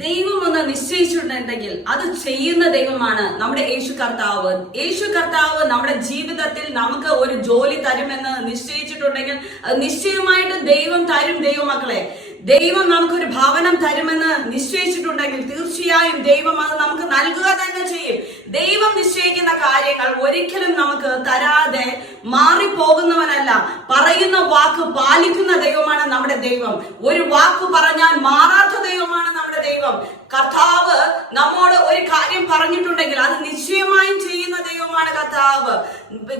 ദൈവം ഒന്ന് നിശ്ചയിച്ചിട്ടുണ്ടെങ്കിൽ അത് ചെയ്യുന്ന ദൈവമാണ് നമ്മുടെ യേശു കർത്താവ്. യേശു കർത്താവ് നമ്മുടെ ജീവിതത്തിൽ നമുക്ക് ഒരു ജോലി തരുമെന്ന് നിശ്ചയിച്ചിട്ടുണ്ടെങ്കിൽ നിശ്ചയമായിട്ടും ദൈവം തരും ദൈവമക്കളെ. ദൈവം നമുക്കൊരു ഭവനം തരുമെന്ന് നിശ്ചയിച്ചിട്ടുണ്ടെങ്കിൽ തീർച്ചയായും ദൈവം അത് നമുക്ക് നൽകുക തന്നെ ചെയ്യും. ദൈവം നിശ്ചയിക്കുന്ന കാര്യങ്ങൾ ഒരിക്കലും നമുക്ക് തരാതെ മാറിപ്പോകുന്നവനല്ല. പറയുന്ന വാക്ക് പാലിക്കുന്ന ദൈവമാണ് നമ്മുടെ ദൈവം. ഒരു വാക്ക് പറഞ്ഞാൽ മാറാത്ത ദൈവമാണ് ദൈവം കർത്താവ് നമ്മോട് ഒരു കാര്യം പറഞ്ഞിട്ടുണ്ടെങ്കിൽ അത് നിശ്ചയമായും ചെയ്യുന്ന ദൈവമാണ് കർത്താവ്.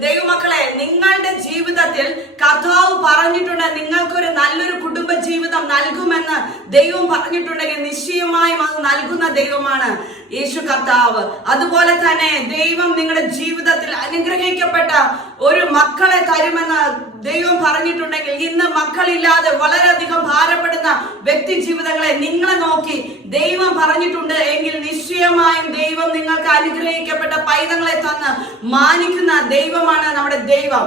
ദൈവമക്കളെ നിങ്ങളുടെ ജീവിതത്തിൽ കർത്താവ് പറഞ്ഞിട്ടുണ്ട് നിങ്ങൾക്കൊരു നല്ലൊരു കുടുംബ ജീവിതം നൽകുമെന്ന് ദൈവം പറഞ്ഞിട്ടുണ്ടെങ്കിൽ നിശ്ചയമായും അത് നൽകുന്ന ദൈവമാണ് യേശു കർത്താവ്. അതുപോലെ തന്നെ ദൈവം നിങ്ങളുടെ ജീവിതത്തിൽ അനുഗ്രഹിക്കപ്പെട്ട ഒരു മക്കളെ തരുമെന്ന് ദൈവം പറഞ്ഞിട്ടുണ്ടെങ്കിൽ ഇന്ന് മക്കളില്ലാതെ വളരെയധികം ഭാരപ്പെടുന്ന വ്യക്തി ജീവിതങ്ങളെ നിങ്ങളെ നോക്കി ദൈവം പറഞ്ഞിട്ടുണ്ട് എങ്കിൽ നിശ്ചയമായും ദൈവം നിങ്ങൾക്ക് അനുഗ്രഹിക്കപ്പെട്ട പൈതങ്ങളെ തന്ന് മാനിക്കുന്ന ദൈവമാണ് നമ്മുടെ ദൈവം.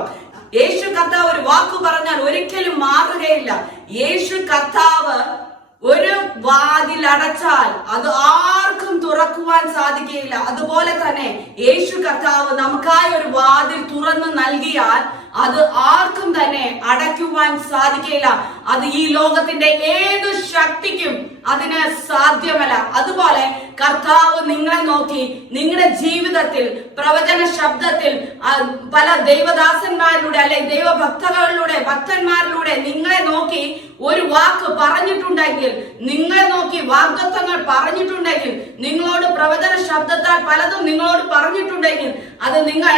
യേശു കർത്താവ് ഒരു വാക്ക് പറഞ്ഞാൽ ഒരിക്കലും മാറുകയില്ല. യേശു കർത്താവ് ഒരു വാതിൽ അടച്ചാൽ അത് ആർക്കും തുറക്കുവാൻ സാധിക്കുകയില്ല. അതുപോലെ തന്നെ യേശു കർത്താവ് നമുക്കായി ഒരു വാതിൽ തുറന്നു നൽകിയാൽ അത് ആർക്കും തന്നെ അടയ്ക്കുവാൻ സാധിക്കില്ല അത് ഈ ലോകത്തിന്റെ ഏത് ശക്തിക്കും അതിന് സാധ്യമല്ല. അതുപോലെ കർത്താവ് നിങ്ങളെ നോക്കി നിങ്ങളുടെ ജീവിതത്തിൽ പ്രവചന ശബ്ദത്തിൽ പല ദൈവദാസന്മാരിലൂടെ അല്ലെ ദൈവഭക്തകളിലൂടെ ഭക്തന്മാരിലൂടെ നിങ്ങളെ നോക്കി ഒരു വാക്ക് പറഞ്ഞിട്ടുണ്ടെങ്കിൽ നിങ്ങളെ നോക്കി വാഗ്ദത്വങ്ങൾ പറഞ്ഞിട്ടുണ്ടെങ്കിൽ നിങ്ങളോട് പ്രവചന ശബ്ദത്താൽ പലതും നിങ്ങളോട് പറഞ്ഞിട്ടുണ്ടെങ്കിൽ അത് നിങ്ങൾ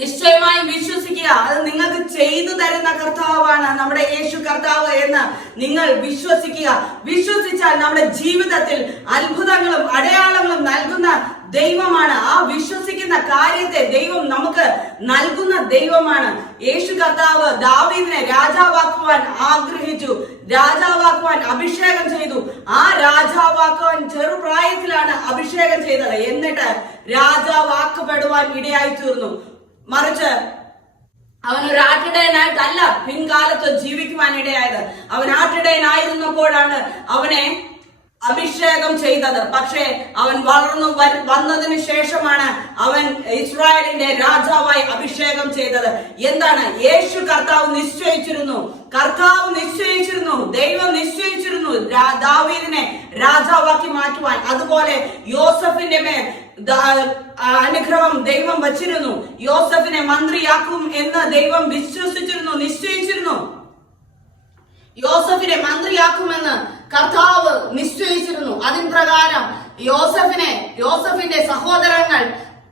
നിശ്ചയമായും വിശ്വസിക്കുക. അത് നിങ്ങൾക്ക് ചെയ്തു തരുന്ന കർത്താവാണ് നമ്മുടെ യേശു കർത്താവ് എന്ന് നിങ്ങൾ വിശ്വസിക്കുക. വിശ്വസിച്ചാൽ നമ്മുടെ ജീവിതത്തിൽ അത്ഭുതങ്ങളും അടയാളങ്ങളും നൽകുന്ന ദൈവമാണ്. ആ വിശ്വസിക്കുന്ന കാര്യത്തെ ദൈവം നമുക്ക് നൽകുന്ന ദൈവമാണ്. യേശു കർത്താവ് ദാവീദിനെ രാജാവാക്കുവാൻ ആഗ്രഹിച്ചു. രാജാവാക്കുവാൻ അഭിഷേകം ചെയ്തു. ആ രാജാവാക്കുവാൻ ചെറുപ്രായത്തിലാണ് അഭിഷേകം ചെയ്തത്. എന്നിട്ട് രാജാവാക്കപ്പെടുവാൻ ഇടയായി തീർന്നു മറിച്ച് അവൻ ഒരു ആട്ടിടയനായിട്ടല്ല പിൻകാലത്ത് ജീവിക്കുവാൻ ഇടയായത് അവൻ ആട്ടിടയനായിരുന്നപ്പോഴാണ് അവനെ അഭിഷേകം ചെയ്തത്. പക്ഷേ അവൻ വളർന്നു വന്നതിന് ശേഷമാണ് അവൻ ഇസ്രായേലിന്റെ രാജാവായി അഭിഷേകം ചെയ്തത്. എന്താണ്? യേശു കർത്താവ് നിശ്ചയിച്ചിരുന്നു. കർത്താവ് നിശ്ചയിച്ചിരുന്നു. ദൈവം നിശ്ചയിച്ചിരുന്നു. ദാവീദിനെ രാജാവാക്കി മാറ്റുവാൻ. അതുപോലെ യോസഫിന്റെ മേൽ അനുഗ്രഹം ദൈവം വച്ചിരുന്നു. യോസഫിനെ മന്ത്രിയാക്കും എന്ന് ദൈവം വിശ്വസിച്ചിരുന്നു നിശ്ചയിച്ചിരുന്നു. യോസഫിനെ മന്ത്രിയാക്കുമെന്ന് കർത്താവ് നിശ്ചയിച്ചിരുന്നു. അതിൻ പ്രകാരം യോസഫിനെ യോസഫിന്റെ സഹോദരങ്ങൾ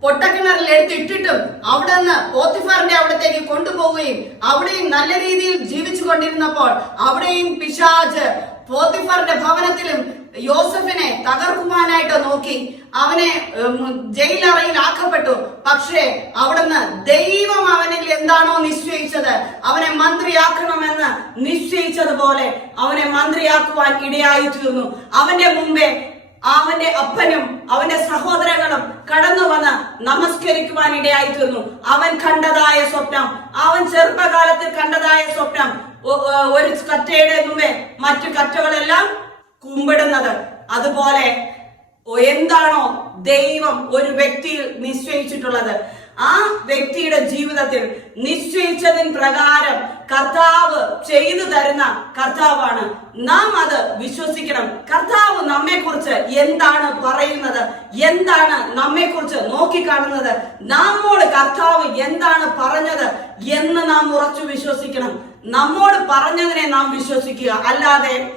പൊട്ടക്കിണറിൽ എടുത്തിട്ടിട്ടും അവിടെ നിന്ന് പോത്തിഫാറിന്റെ അവിടത്തേക്ക് കൊണ്ടുപോവുകയും അവിടെയും നല്ല രീതിയിൽ ജീവിച്ചു കൊണ്ടിരുന്നപ്പോൾ അവിടെയും പിശാജ് പോത്തിഫാറിന്റെ ഭവനത്തിലും യോസഫിനെ തകർക്കുവാനായിട്ട് നോക്കി അവനെ ജയിലറയിൽ ആക്കപ്പെട്ടു. പക്ഷേ അവിടുന്ന് ദൈവം അവനിൽ എന്താണോ നിശ്ചയിച്ചത് അവനെ മന്ത്രിയാക്കണമെന്ന് നിശ്ചയിച്ചതുപോലെ അവനെ മന്ത്രിയാക്കുവാൻ ഇടയായി തീർന്നു അവന്റെ മുമ്പേ അവന്റെ അപ്പനും അവന്റെ സഹോദരങ്ങളും കടന്നു വന്ന് നമസ്കരിക്കുവാൻ ഇടയായി തീർന്നു അവൻ കണ്ടതായ സ്വപ്നം അവൻ ചെറുപ്പകാലത്തിൽ കണ്ടതായ സ്വപ്നം ഒരു കറ്റയുടെ മുമ്പേ മറ്റു കറ്റകളെല്ലാം കുമ്പിടുന്നത്. അതുപോലെ എന്താണോ ദൈവം ഒരു വ്യക്തിയിൽ നിശ്ചയിച്ചിട്ടുള്ളത്. ആ വ്യക്തിയുടെ ജീവിതത്തിൽ നിശ്ചയിച്ചതിൻ പ്രകാരം കർത്താവ് ചെയ്തു തരുന്ന കർത്താവാണ്. നാം അത് വിശ്വസിക്കണം. കർത്താവ് നമ്മെ കുറിച്ച് എന്താണ് പറയുന്നത്? എന്താണ് നമ്മെ കുറിച്ച് നോക്കിക്കാണുന്നത്? നമ്മോട് കർത്താവ് എന്താണ് പറഞ്ഞത് എന്ന് നാം ഉറച്ചു വിശ്വസിക്കണം. നമ്മോട് പറഞ്ഞതിനെ നാം വിശ്വസിക്കുക. അല്ലാതെ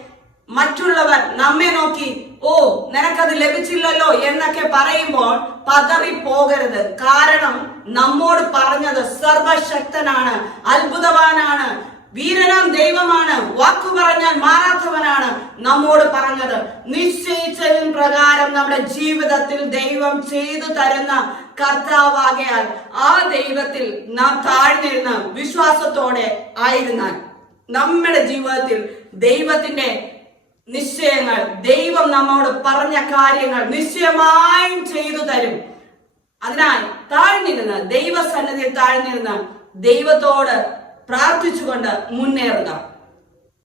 മറ്റുള്ളവർ നമ്മെ നോക്കി ഓ നിനക്കത് ലഭിച്ചില്ലല്ലോ എന്നൊക്കെ പറയുമ്പോൾ പതറി പോകരുത് കാരണം നമ്മോട് പറഞ്ഞത് സർവശക്തനാണ് അത്ഭുതവാനാണ് വീരനാം ദൈവമാണ് വാക്കു പറഞ്ഞാൽ മാറാത്തവനാണ് നമ്മോട് പറഞ്ഞത്. നിശ്ചയിച്ചതിൻ പ്രകാരം നമ്മുടെ ജീവിതത്തിൽ ദൈവം ചെയ്തു തരുന്ന കർത്താവാകയാൽ ആ ദൈവത്തിൽ നാം താഴ്ന്നിരുന്ന് വിശ്വാസത്തോടെ ആയിരുന്നാൽ നമ്മുടെ ജീവിതത്തിൽ ദൈവത്തിന്റെ നിശ്ചയങ്ങൾ ദൈവം നമ്മോട് പറഞ്ഞ കാര്യങ്ങൾ നിശ്ചയമായും ചെയ്തു തരും. അതിനാൽ താഴ്ന്നിരുന്ന് ദൈവസന്നിധിയിൽ താഴ്ന്നിരുന്ന് ദൈവത്തോട് പ്രാർത്ഥിച്ചുകൊണ്ട് മുന്നേറുക.